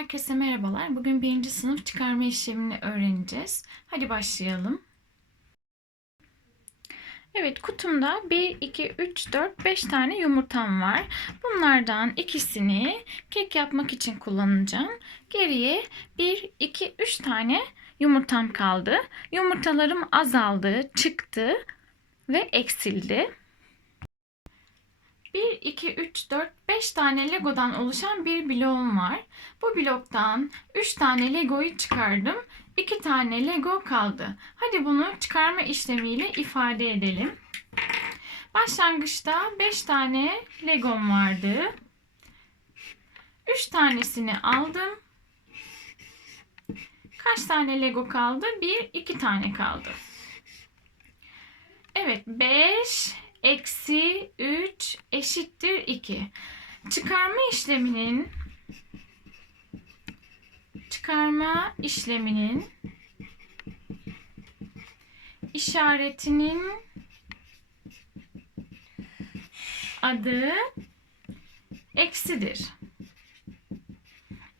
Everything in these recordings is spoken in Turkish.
Herkese merhabalar. Bugün birinci sınıf çıkarma işlemini öğreneceğiz. Hadi başlayalım. Evet kutumda 1, 2, 3, 4, 5 tane yumurtam var. Bunlardan ikisini kek yapmak için kullanacağım. Geriye 1, 2, 3 tane yumurtam kaldı. Yumurtalarım azaldı, çıktı ve eksildi. 1, 2, 3, 4, 5 tane Lego'dan oluşan bir bloğum var. Bu bloktan 3 tane Lego'yu çıkardım. 2 tane Lego kaldı. Hadi bunu çıkarma işlemiyle ifade edelim. Başlangıçta 5 tane Lego'm vardı. 3 tanesini aldım. Kaç tane Lego kaldı? 1, 2 tane kaldı. Evet 5 eksi 3 eşittir 2. Çıkarma işleminin çıkarma işleminin işaretinin adı eksidir.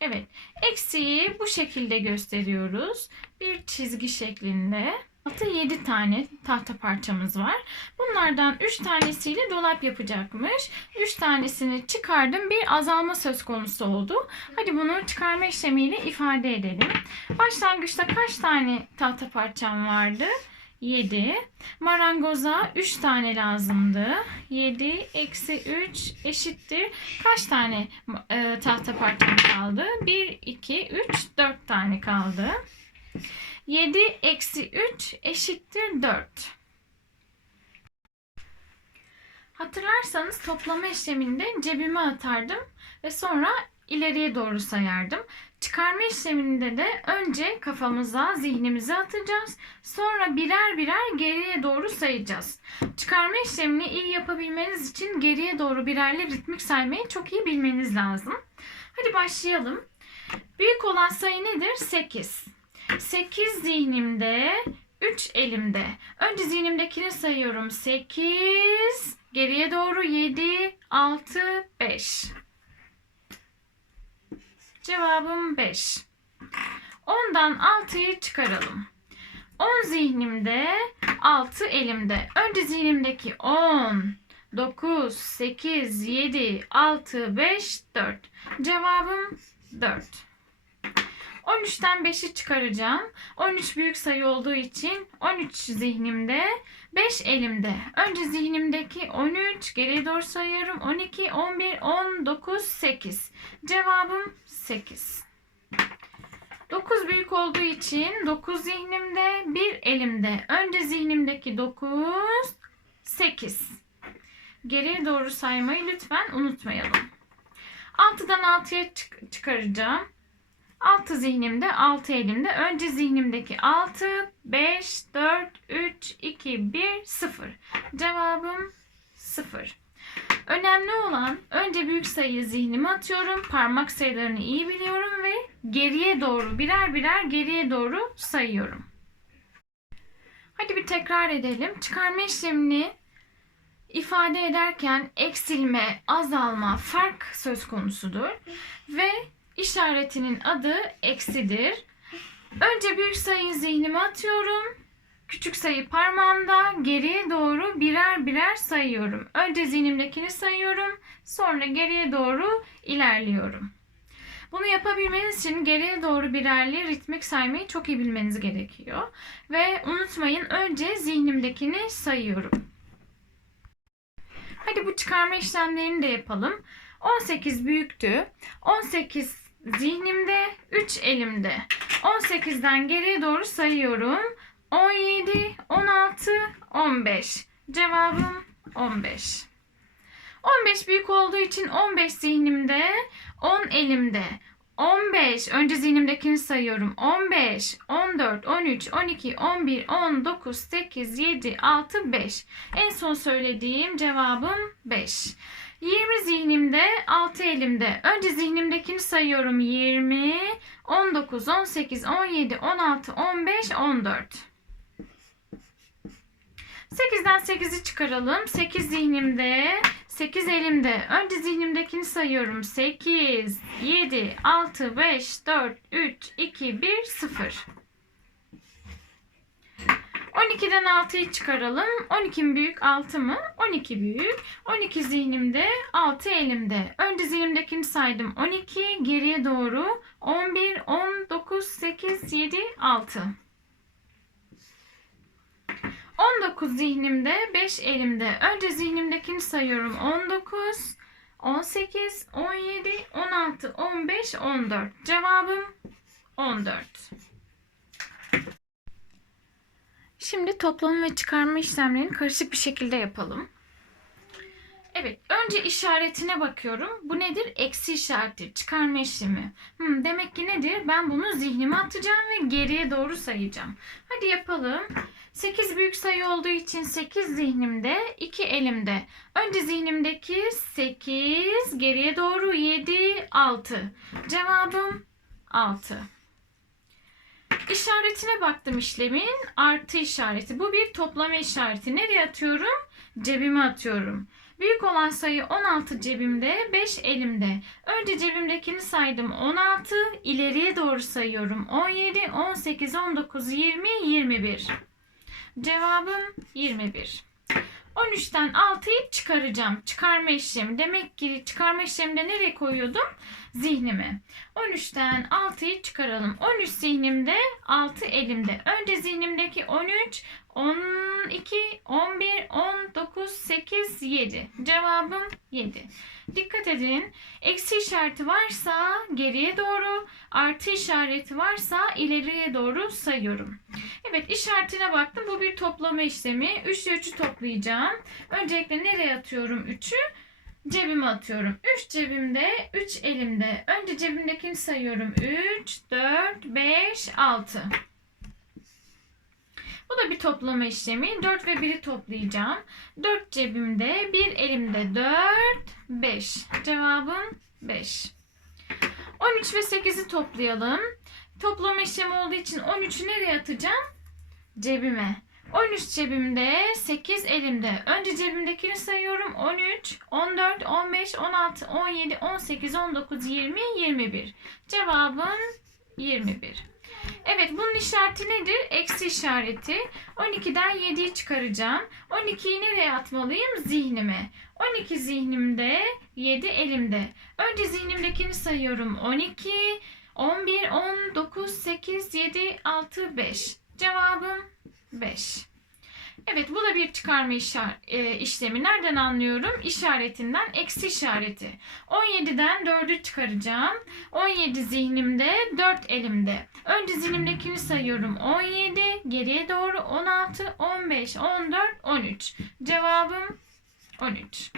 Evet, eksiği bu şekilde gösteriyoruz. Bir çizgi şeklinde. 6-7 tane tahta parçamız var. Bunlardan 3 tanesiyle dolap yapacakmış. 3 tanesini çıkardım. Bir azalma söz konusu oldu. Hadi bunu çıkarma işlemiyle ifade edelim. Başlangıçta kaç tane tahta parçam vardı? 7. Marangoza 3 tane lazımdı. 7 eksi 3 eşittir. Kaç tane e, tahta parçam kaldı? 1, 2, 3, 4 tane kaldı. 7 eksi 3 eşittir 4. Hatırlarsanız toplama işleminde cebime atardım ve sonra ileriye doğru sayardım. Çıkarma işleminde de önce kafamıza, zihnimize atacağız. Sonra birer birer geriye doğru sayacağız. Çıkarma işlemini iyi yapabilmeniz için geriye doğru birerli ritmik saymayı çok iyi bilmeniz lazım. Hadi başlayalım. Büyük olan sayı nedir? 8. 8 zihnimde, 3 elimde. Önce zihnimdekini sayıyorum. 8, geriye doğru 7, 6, 5. Cevabım 5. 10'dan 6'yı çıkaralım. 10 zihnimde, 6 elimde. Önce zihnimdeki 10, 9, 8, 7, 6, 5, 4. Cevabım 4. 13'ten 5'i çıkaracağım. 13 büyük sayı olduğu için 13 zihnimde, 5 elimde. Önce zihnimdeki 13, geriye doğru sayıyorum. 12, 11, 10, 9, 8. Cevabım 8. 9 büyük olduğu için 9 zihnimde, 1 elimde. Önce zihnimdeki 9, 8. Geriye doğru saymayı lütfen unutmayalım. 6'dan 6'ya çık- çıkaracağım. 6 zihnimde, 6 elimde. Önce zihnimdeki 6, 5, 4, 3, 2, 1, 0. Cevabım 0. Önemli olan önce büyük sayıyı zihnime atıyorum. Parmak sayılarını iyi biliyorum ve geriye doğru birer birer geriye doğru sayıyorum. Hadi bir tekrar edelim. Çıkarma işlemini ifade ederken eksilme, azalma, fark söz konusudur. Ve işaretinin adı eksidir. Önce büyük sayıyı zihnime atıyorum. Küçük sayı parmağımda geriye doğru birer birer sayıyorum. Önce zihnimdekini sayıyorum. Sonra geriye doğru ilerliyorum. Bunu yapabilmeniz için geriye doğru birerli ritmik saymayı çok iyi bilmeniz gerekiyor. Ve unutmayın önce zihnimdekini sayıyorum. Hadi bu çıkarma işlemlerini de yapalım. 18 büyüktü. 18 zihnimde, 3 elimde. 18'den geriye doğru sayıyorum. 17, 16, 15. Cevabım 15. 15 büyük olduğu için 15 zihnimde, 10 elimde. 15. Önce zihnimdekini sayıyorum. 15, 14, 13, 12, 11, 10, 9, 8, 7, 6, 5. En son söylediğim cevabım 5. 20 zihnimde, 6 elimde. Önce zihnimdekini sayıyorum. 20, 19, 18, 17, 16, 15, 14. 8'den 8'i çıkaralım. 8 zihnimde, 8 elimde. Önce zihnimdekini sayıyorum. 8, 7, 6, 5, 4, 3, 2, 1, 0. 12'den 6'yı çıkaralım. 12 mi büyük 6 mı? 12 büyük. 12 zihnimde 6 elimde. Önce zihnimdekini saydım. 12 geriye doğru 11, 10, 9, 8, 7, 6. 19 zihnimde 5 elimde. Önce zihnimdekini sayıyorum. 19, 18, 17, 16, 15, 14. Cevabım 14. Şimdi toplama ve çıkarma işlemlerini karışık bir şekilde yapalım. Evet, önce işaretine bakıyorum. Bu nedir? Eksi işareti, çıkarma işlemi. Hmm, demek ki nedir? Ben bunu zihnime atacağım ve geriye doğru sayacağım. Hadi yapalım. 8 büyük sayı olduğu için 8 zihnimde, 2 elimde. Önce zihnimdeki 8, geriye doğru 7, 6. Cevabım 6. İşaretine baktım işlemin. Artı işareti. Bu bir toplama işareti. Nereye atıyorum? Cebime atıyorum. Büyük olan sayı 16 cebimde, 5 elimde. Önce cebimdekini saydım 16, ileriye doğru sayıyorum 17, 18, 19, 20, 21. Cevabım 21. 13'ten 6'yı çıkaracağım. Çıkarma işlemi. Demek ki çıkarma işleminde nereye koyuyordum? Zihnime. 13'ten 6'yı çıkaralım. 13 zihnimde, 6 elimde. Önce zihnimdeki 13, 12, 11, 19, 8, 7. Cevabım 7. Dikkat edin. Eksi işareti varsa geriye doğru, artı işareti varsa ileriye doğru sayıyorum. Evet işaretine baktım. Bu bir toplama işlemi. 3 ile 3'ü toplayacağım. Öncelikle nereye atıyorum 3'ü? Cebime atıyorum. 3 cebimde, 3 elimde. Önce cebimdekini sayıyorum. 3, 4, 5, 6. Bu da bir toplama işlemi. 4 ve 1'i toplayacağım. 4 cebimde, 1 elimde 4, 5. Cevabım 5. 13 ve 8'i toplayalım. Toplama işlemi olduğu için 13'ü nereye atacağım? Cebime. 13 cebimde, 8 elimde. Önce cebimdekini sayıyorum. 13, 14, 15, 16, 17, 18, 19, 20, 21. Cevabım 21. Evet bunun işareti nedir? Eksi işareti. 12'den 7'yi çıkaracağım. 12'yi nereye atmalıyım? Zihnime. 12 zihnimde, 7 elimde. Önce zihnimdekini sayıyorum. 12, 11, 10, 9, 8, 7, 6, 5. Cevabım 5. Evet bu da bir çıkarma işar- e, işlemi. Nereden anlıyorum? İşaretinden eksi işareti. 17'den 4'ü çıkaracağım. 17 zihnimde, 4 elimde. Önce zihnimdekini sayıyorum. 17, geriye doğru 16, 15, 14, 13. Cevabım 13.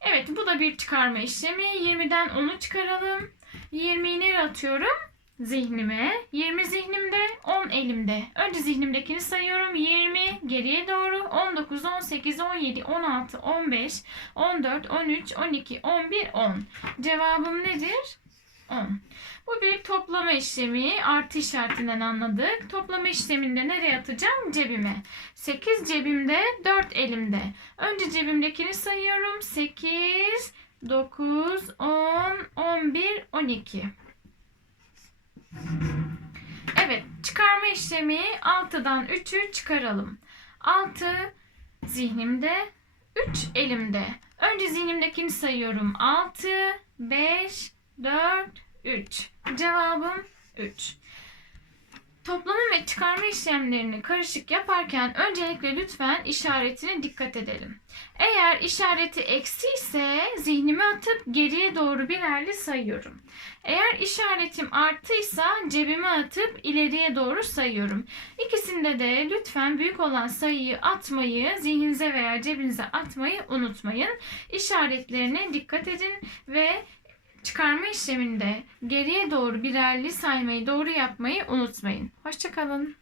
Evet bu da bir çıkarma işlemi. 20'den 10'u çıkaralım. 20'yi nereye atıyorum? Zihnime. 20 zihnimde, 10 elimde. Önce zihnimdekini sayıyorum. 20 geriye doğru. 19, 18, 17, 16, 15, 14, 13, 12, 11, 10. Cevabım nedir? 10. Bu bir toplama işlemi. Artı işaretinden anladık. Toplama işleminde nereye atacağım? Cebime. 8 cebimde, 4 elimde. Önce cebimdekini sayıyorum. 8, 9, 10, 11, 12. Evet, çıkarma işlemi 6'dan 3'ü çıkaralım. 6 zihnimde, 3 elimde. Önce zihnimdekini sayıyorum. 6, 5, 4, 3. Cevabım 3. Toplama ve çıkarma işlemlerini karışık yaparken öncelikle lütfen işaretine dikkat edelim. Eğer işareti eksi ise zihnime atıp geriye doğru birerli sayıyorum. Eğer işaretim artıysa cebime atıp ileriye doğru sayıyorum. İkisinde de lütfen büyük olan sayıyı atmayı, zihninize veya cebinize atmayı unutmayın. İşaretlerine dikkat edin ve çıkarma işleminde geriye doğru birerli saymayı doğru yapmayı unutmayın. Hoşçakalın.